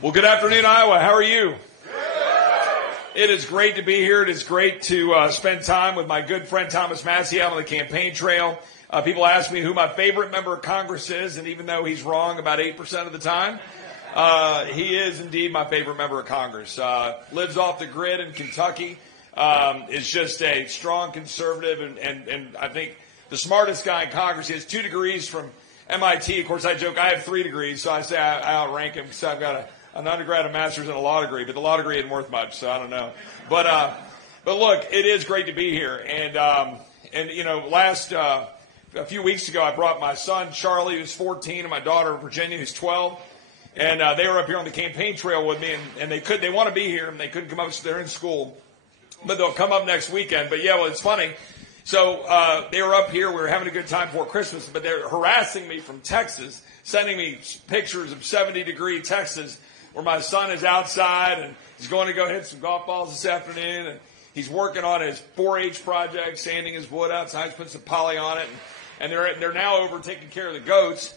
Well, good afternoon, Iowa. How are you? It is great to be here. It is great to spend time with my good friend Thomas Massie out on the campaign trail. People ask me who my favorite member of Congress is, and even though he's wrong about 8% of the time, he is indeed my favorite member of Congress. Lives off the grid in Kentucky. Is just a strong conservative, and I think the smartest guy in Congress. He has 2 degrees from MIT. Of course, I joke I have 3 degrees, so I say I outrank him because I've got an undergrad, a master's, and a law degree, but the law degree isn't worth much, so I don't know. But look, it is great to be here. And you know, a few weeks ago, I brought my son, Charlie, who's 14, and my daughter, Virginia, who's 12. And they were up here on the campaign trail with me, and they want to be here, and they couldn't come up, so they're in school. But they'll come up next weekend. But yeah, well, it's funny. So they were up here. We were having a good time before Christmas, but they're harassing me from Texas, sending me pictures of 70-degree Texas, where my son is outside and he's going to go hit some golf balls this afternoon, and he's working on his 4-H project, sanding his wood outside, he's putting some poly on it, and they're now over taking care of the goats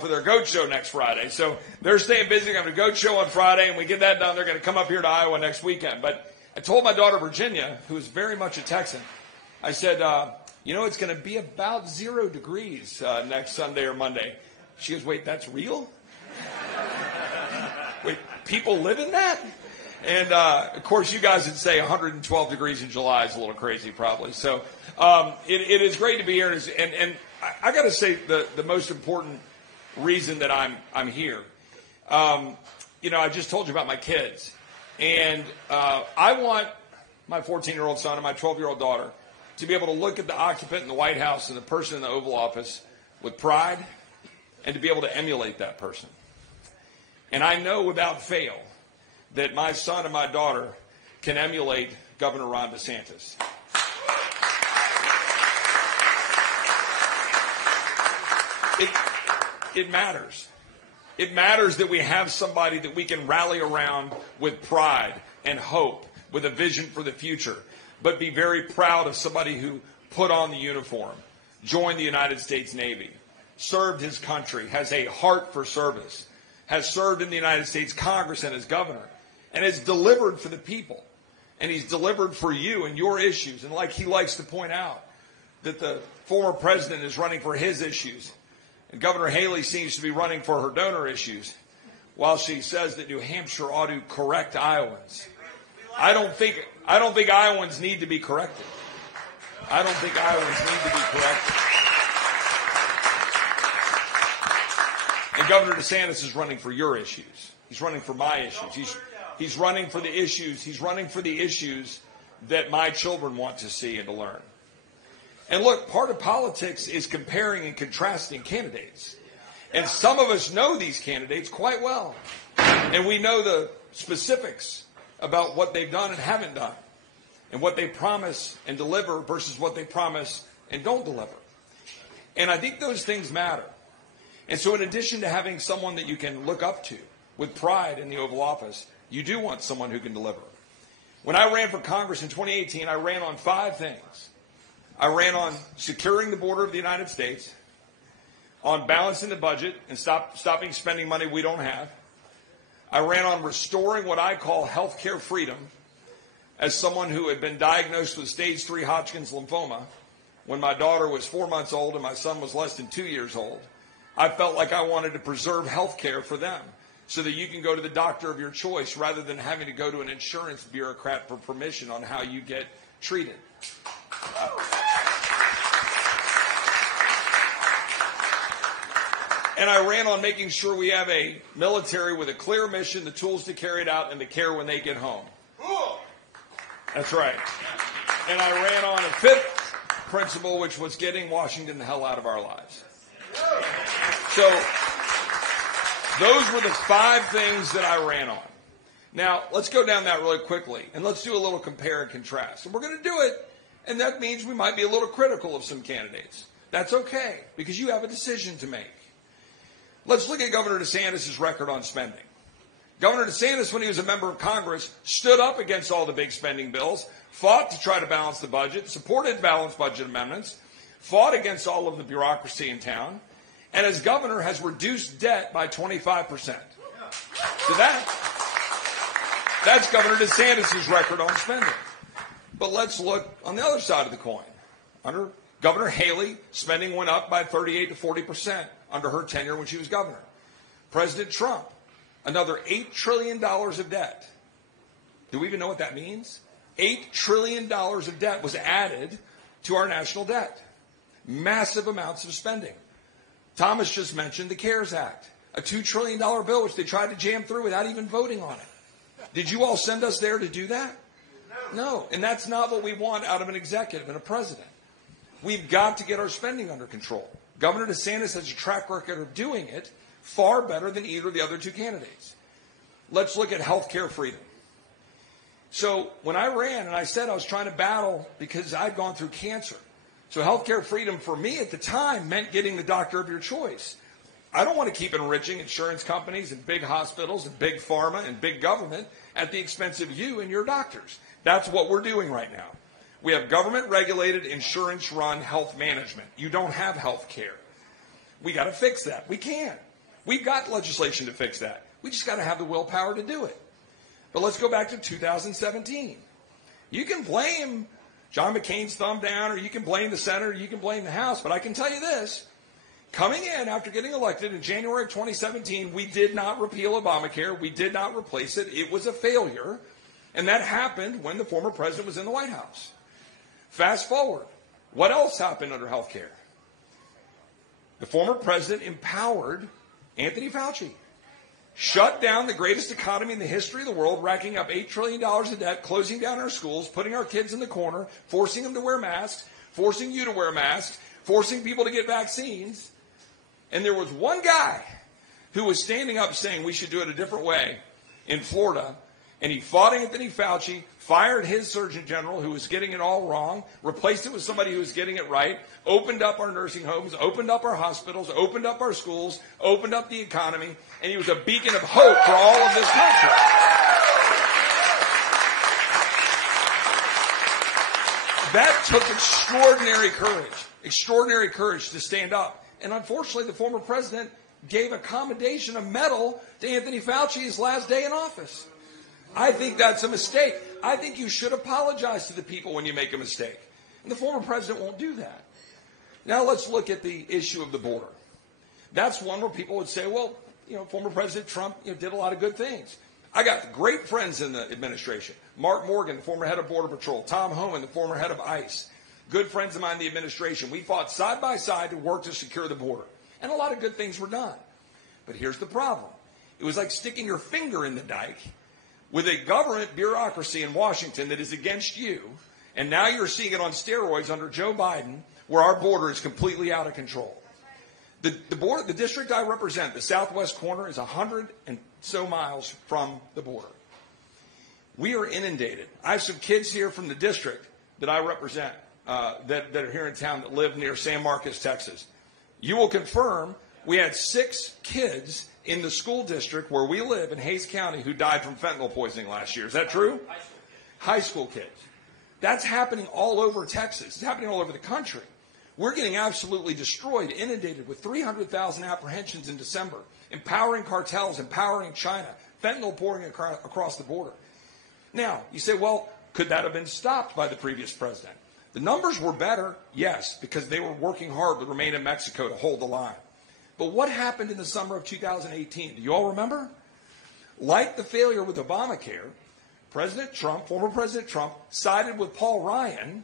for their goat show next Friday. So they're staying busy. They're having a goat show on Friday, and we get that done. They're going to come up here to Iowa next weekend. But I told my daughter Virginia, who is very much a Texan, I said, you know, it's going to be about 0 degrees next Sunday or Monday. She goes, wait, that's real? Wait, people live in that? And, of course, you guys would say 112 degrees in July is a little crazy probably. So it is great to be here. And I got to say the most important reason that I'm here. You know, I just told you about my kids. And I want my 14-year-old son and my 12-year-old daughter to be able to look at the occupant in the White House and the person in the Oval Office with pride and to be able to emulate that person. And I know without fail that my son and my daughter can emulate Governor Ron DeSantis. It matters. It matters that we have somebody that we can rally around with pride and hope, with a vision for the future, but be very proud of somebody who put on the uniform, joined the United States Navy, served his country, has a heart for service, has served in the United States Congress and as governor, and has delivered for the people. And he's delivered for you and your issues. And like he likes to point out, that the former president is running for his issues. And Governor Haley seems to be running for her donor issues, while she says that New Hampshire ought to correct Iowans. I don't think Iowans need to be corrected. I don't think Iowans need to be corrected. And Governor DeSantis is running for your issues. He's running for my issues. He's running for the issues. He's running for the issues that my children want to see and to learn. And look, part of politics is comparing and contrasting candidates. And some of us know these candidates quite well. And we know the specifics about what they've done and haven't done, and what they promise and deliver versus what they promise and don't deliver. And I think those things matter. And so in addition to having someone that you can look up to with pride in the Oval Office, you do want someone who can deliver. When I ran for Congress in 2018, I ran on 5 things. I ran on securing the border of the United States, on balancing the budget and stopping spending money we don't have. I ran on restoring what I call health care freedom as someone who had been diagnosed with stage 3 Hodgkin's lymphoma when my daughter was 4 months old and my son was less than 2 years old. I felt like I wanted to preserve health care for them so that you can go to the doctor of your choice rather than having to go to an insurance bureaucrat for permission on how you get treated. And I ran on making sure we have a military with a clear mission, the tools to carry it out, and the care when they get home. That's right. And I ran on a 5th principle, which was getting Washington the hell out of our lives. So those were the 5 things that I ran on. Now, let's go down that really quickly, and let's do a little compare and contrast. And we're going to do it, and that means we might be a little critical of some candidates. That's okay, because you have a decision to make. Let's look at Governor DeSantis' record on spending. Governor DeSantis, when he was a member of Congress, stood up against all the big spending bills, fought to try to balance the budget, supported balanced budget amendments, fought against all of the bureaucracy in town, and as governor has reduced debt by 25%. So that's Governor DeSantis's record on spending. But let's look on the other side of the coin. Under Governor Haley, spending went up by 38 to 40% under her tenure when she was governor. President Trump, another $8 trillion of debt. Do we even know what that means? $8 trillion of debt was added to our national debt. Massive amounts of spending. Thomas just mentioned the CARES Act, a $2 trillion bill which they tried to jam through without even voting on it. Did you all send us there to do that? No. And that's not what we want out of an executive and a president. We've got to get our spending under control. Governor DeSantis has a track record of doing it far better than either of the other two candidates. Let's look at health care freedom. So when I ran and I said I was trying to battle because I'd gone through cancer. So health care freedom for me at the time meant getting the doctor of your choice. I don't want to keep enriching insurance companies and big hospitals and big pharma and big government at the expense of you and your doctors. That's what we're doing right now. We have government-regulated, insurance-run health management. You don't have health care. We got to fix that. We can. We've got legislation to fix that. We just got to have the willpower to do it. But let's go back to 2017. You can blame John McCain's thumb down, or you can blame the Senate, or you can blame the House. But I can tell you this. Coming in after getting elected in January of 2017, we did not repeal Obamacare. We did not replace it. It was a failure. And that happened when the former president was in the White House. Fast forward. What else happened under health care? The former president empowered Anthony Fauci. Shut down the greatest economy in the history of the world, racking up $8 trillion of debt, closing down our schools, putting our kids in the corner, forcing them to wear masks, forcing you to wear masks, forcing people to get vaccines. And there was one guy who was standing up saying we should do it a different way in Florida. And he fought Anthony Fauci, fired his Surgeon General who was getting it all wrong, replaced it with somebody who was getting it right, opened up our nursing homes, opened up our hospitals, opened up our schools, opened up the economy, and he was a beacon of hope for all of this country. That took extraordinary courage to stand up. And unfortunately, the former president gave a commendation, a medal to Anthony Fauci his last day in office. I think that's a mistake. I think you should apologize to the people when you make a mistake. And the former president won't do that. Now let's look at the issue of the border. That's one where people would say, well, former President Trump did a lot of good things. I got great friends in the administration. Mark Morgan, the former head of Border Patrol. Tom Homan, the former head of ICE. Good friends of mine in the administration. We fought side by side to work to secure the border. And a lot of good things were done. But here's the problem. It was like sticking your finger in the dike with a government bureaucracy in Washington that is against you, and now you're seeing it on steroids under Joe Biden, where our border is completely out of control. The district I represent, the southwest corner, is 100 and so miles from the border. We are inundated. I have some kids here from the district that I represent that are here in town that live near San Marcos, Texas. You will confirm we had 6 kids in the school district where we live in Hays County who died from fentanyl poisoning last year. Is that true? High school kids. That's happening all over Texas. It's happening all over the country. We're getting absolutely destroyed, inundated with 300,000 apprehensions in December, empowering cartels, empowering China, fentanyl pouring across the border. Now, you say, well, could that have been stopped by the previous president? The numbers were better, yes, because they were working hard to remain in Mexico to hold the line. But what happened in the summer of 2018? Do you all remember? Like the failure with Obamacare, former President Trump, sided with Paul Ryan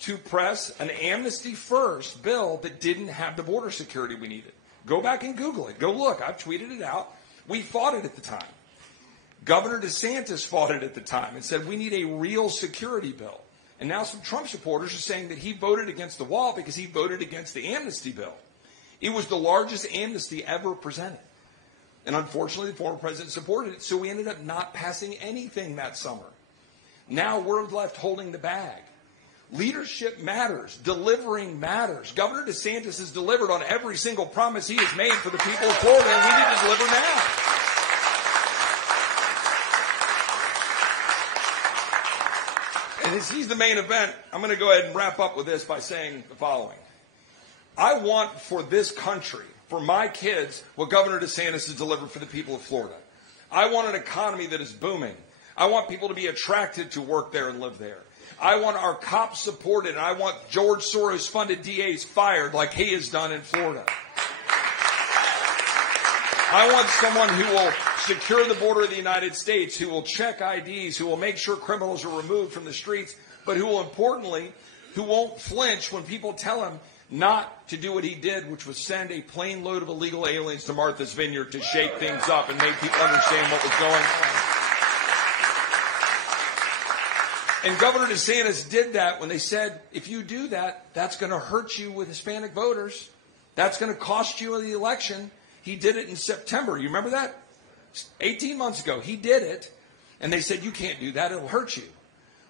to press an amnesty-first bill that didn't have the border security we needed. Go back and Google it. Go look. I've tweeted it out. We fought it at the time. Governor DeSantis fought it at the time and said we need a real security bill. And now some Trump supporters are saying that he voted against the wall because he voted against the amnesty bill. It was the largest amnesty ever presented. And unfortunately, the former president supported it, so we ended up not passing anything that summer. Now we're left holding the bag. Leadership matters. Delivering matters. Governor DeSantis has delivered on every single promise he has made for the people of Florida, and we need to deliver now. And as he's the main event, I'm going to go ahead and wrap up with this by saying the following. I want for this country, for my kids, what Governor DeSantis has delivered for the people of Florida. I want an economy that is booming. I want people to be attracted to work there and live there. I want our cops supported, and I want George Soros-funded DAs fired like he has done in Florida. I want someone who will secure the border of the United States, who will check IDs, who will make sure criminals are removed from the streets, but who will, importantly, who won't flinch when people tell him not to do what he did, which was send a plane load of illegal aliens to Martha's Vineyard to shake things up and make people understand what was going on. And Governor DeSantis did that when they said, if you do that, that's going to hurt you with Hispanic voters. That's going to cost you the election. He did it in September. You remember that? 18 months ago, he did it. And they said, you can't do that. It'll hurt you.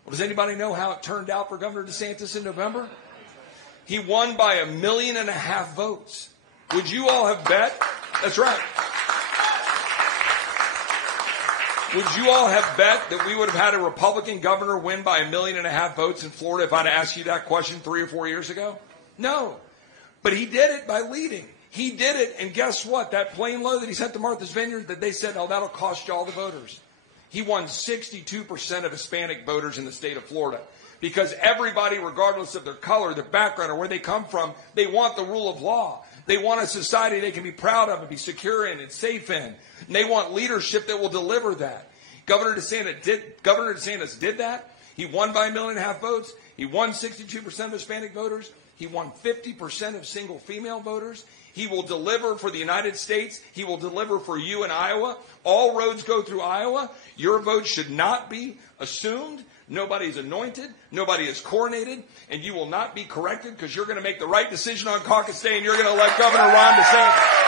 Well, does anybody know how it turned out for Governor DeSantis in November? He won by 1.5 million votes. Would you all have bet? That's right. Would you all have bet that we would have had a Republican governor win by 1.5 million votes in Florida if I'd asked you that question 3 or 4 years ago? No. But he did it by leading. He did it, and guess what? That plane load that he sent to Martha's Vineyard, that they said, oh, that'll cost you all the voters. He won 62% of Hispanic voters in the state of Florida. Because everybody, regardless of their color, their background, or where they come from, they want the rule of law. They want a society they can be proud of and be secure in and safe in. And they want leadership that will deliver that. Governor DeSantis did that. He won by 1.5 million votes. He won 62% of Hispanic voters. He won 50% of single female voters. He will deliver for the United States. He will deliver for you in Iowa. All roads go through Iowa. Your vote should not be assumed. Nobody is anointed. Nobody is coronated. And you will not be corrected because you're going to make the right decision on caucus day and you're going to elect Governor Ron DeSantis.